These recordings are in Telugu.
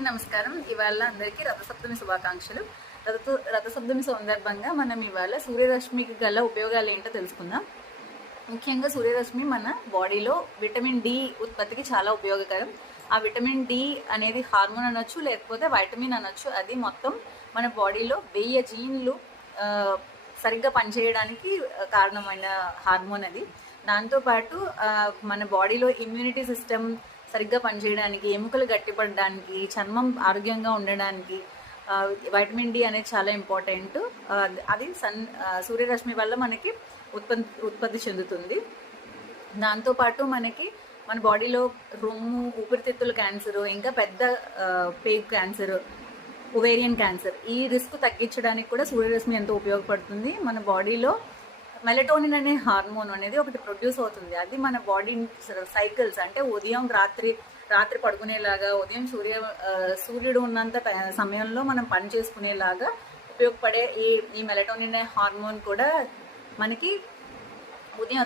అందరికీ నమస్కారం. ఇవాళ అందరికీ రథసప్తమి శుభాకాంక్షలు. రథసప్తమి సందర్భంగా మనం ఇవాళ సూర్యరశ్మికి గల ఉపయోగాలు ఏంటో తెలుసుకుందాం. ముఖ్యంగా సూర్యరశ్మి మన బాడీలో విటమిన్ డి ఉత్పత్తికి చాలా ఉపయోగకరం. ఆ విటమిన్ డి అనేది హార్మోన్ అనొచ్చు, లేకపోతే వైటమిన్ అనొచ్చు. అది మొత్తం మన బాడీలో 1000 జీన్లు సరిగ్గా పనిచేయడానికి కారణమైన హార్మోన్ అది. దాంతోపాటు మన బాడీలో ఇమ్యూనిటీ సిస్టమ్ సరిగ్గా పనిచేయడానికి, ఎముకలు గట్టిపడడానికి, చర్మం ఆరోగ్యంగా ఉండడానికి వైటమిన్ డి అనేది చాలా ఇంపార్టెంట్. అది సూర్యరశ్మి వల్ల మనకి ఉత్పత్తి చెందుతుంది. దాంతోపాటు మనకి మన బాడీలో రొమ్ము, ఊపిరితిత్తుల క్యాన్సర్, ఇంకా పెద్ద పేగు క్యాన్సర్, ఒవేరియన్ క్యాన్సర్, ఈ రిస్క్ తగ్గించడానికి కూడా సూర్యరశ్మి ఎంతో ఉపయోగపడుతుంది. మన బాడీలో మెలటోనిన్ అనే హార్మోన్ అనేది ఒకటి ప్రొడ్యూస్ అవుతుంది. అది మన బాడీ సైకిల్స్, అంటే ఉదయం రాత్రి పడుకునేలాగా, ఉదయం సూర్యుడు ఉన్నంత సమయంలో మనం పని చేసుకునేలాగా ఉపయోగపడే ఈ మెలటోనిన్ అనే హార్మోన్ కూడా మనకి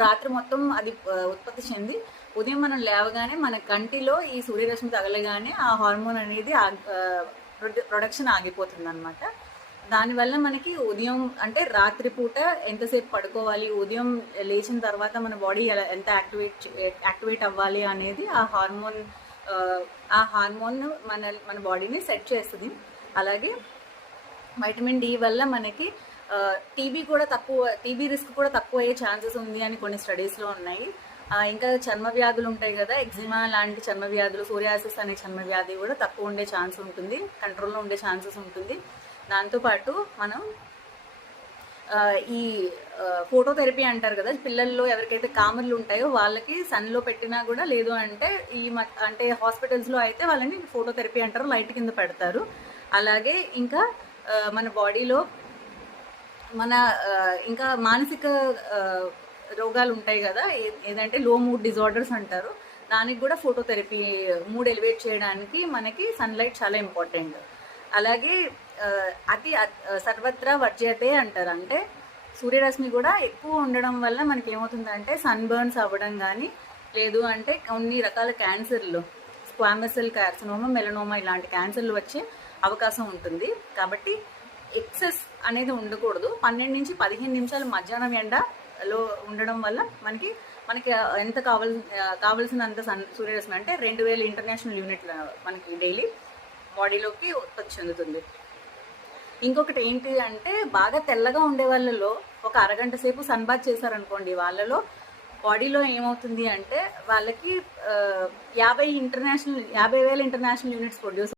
రాత్రి మొత్తం అది ఉత్పత్తి చెంది ఉదయం మనం లేవగానే మన కంటిలో ఈ సూర్యరశ్మి తగలగానే ఆ హార్మోన్ అనేది ప్రొడక్షన్ ఆగిపోతుంది అన్నమాట. దానివల్ల మనకి ఉదయం, అంటే రాత్రిపూట ఎంతసేపు పడుకోవాలి, ఉదయం లేచిన తర్వాత మన బాడీ ఎంత యాక్టివేట్ అవ్వాలి అనేది ఆ హార్మోన్ మన బాడీని సెట్ చేస్తుంది. అలాగే వైటమిన్ డి వల్ల మనకి టీబీ రిస్క్ కూడా తక్కువ అయ్యే ఛాన్సెస్ ఉంది అని కొన్ని స్టడీస్లో ఉన్నాయి. ఇంకా చర్మ వ్యాధులు ఉంటాయి కదా, ఎగ్జిమా లాంటి చర్మ వ్యాధులు, సోరియాసిస్ అనే చర్మ వ్యాధి కూడా తక్కువ ఉండే ఛాన్స్ ఉంటుంది, కంట్రోల్లో ఉండే ఛాన్సెస్ ఉంటుంది. దాంతోపాటు మనం ఈ ఫోటోథెరపీ అంటారు కదా, పిల్లల్లో ఎవరికైతే కామర్లు ఉంటాయో వాళ్ళకి సన్లో పెట్టినా కూడా, లేదు అంటే అంటే హాస్పిటల్స్లో అయితే వాళ్ళని ఫోటోథెరపీ అంటారు, లైట్ కింద పెడతారు. అలాగే ఇంకా మన బాడీలో ఇంకా మానసిక రోగాలు ఉంటాయి కదా, ఏదంటే లో మూడ్ డిజార్డర్స్ అంటారు, దానికి కూడా ఫోటోథెరపీ, మూడ్ ఎలివేట్ చేయడానికి మనకి సన్లైట్ చాలా ఇంపార్టెంట్. అలాగే సర్వత్రా వర్జ్యతే అంటారు, అంటే సూర్యరశ్మి కూడా ఎక్కువ ఉండడం వల్ల మనకి ఏమవుతుందంటే సన్ బర్న్స్ అవ్వడం కానీ, లేదు అంటే కొన్ని రకాల క్యాన్సర్లు, స్క్వామస్ సెల్ కార్సినోమా, మెలనోమా ఇలాంటి క్యాన్సర్లు వచ్చే అవకాశం ఉంటుంది. కాబట్టి ఎక్సెస్ అనేది ఉండకూడదు. 12 నుంచి 15 నిమిషాలు మధ్యాహ్నం ఎండలో ఉండడం వల్ల మనకి ఎంత కావాల్సినంత సూర్యరశ్మి, అంటే 2000 ఇంటర్నేషనల్ యూనిట్లు మనకి డైలీ బాడీలోకి ఉత్పత్తి చెందుతుంది. ఇంకొకటి ఏంటి అంటే, బాగా తెల్లగా ఉండే వాళ్ళలో ఒక అరగంట సేపు సన్ బాత్ చేశారనుకోండి, వాళ్ళలో బాడీలో ఏమవుతుంది అంటే వాళ్ళకి 50,000 ఇంటర్నేషనల్ యూనిట్స్ ప్రొడ్యూస్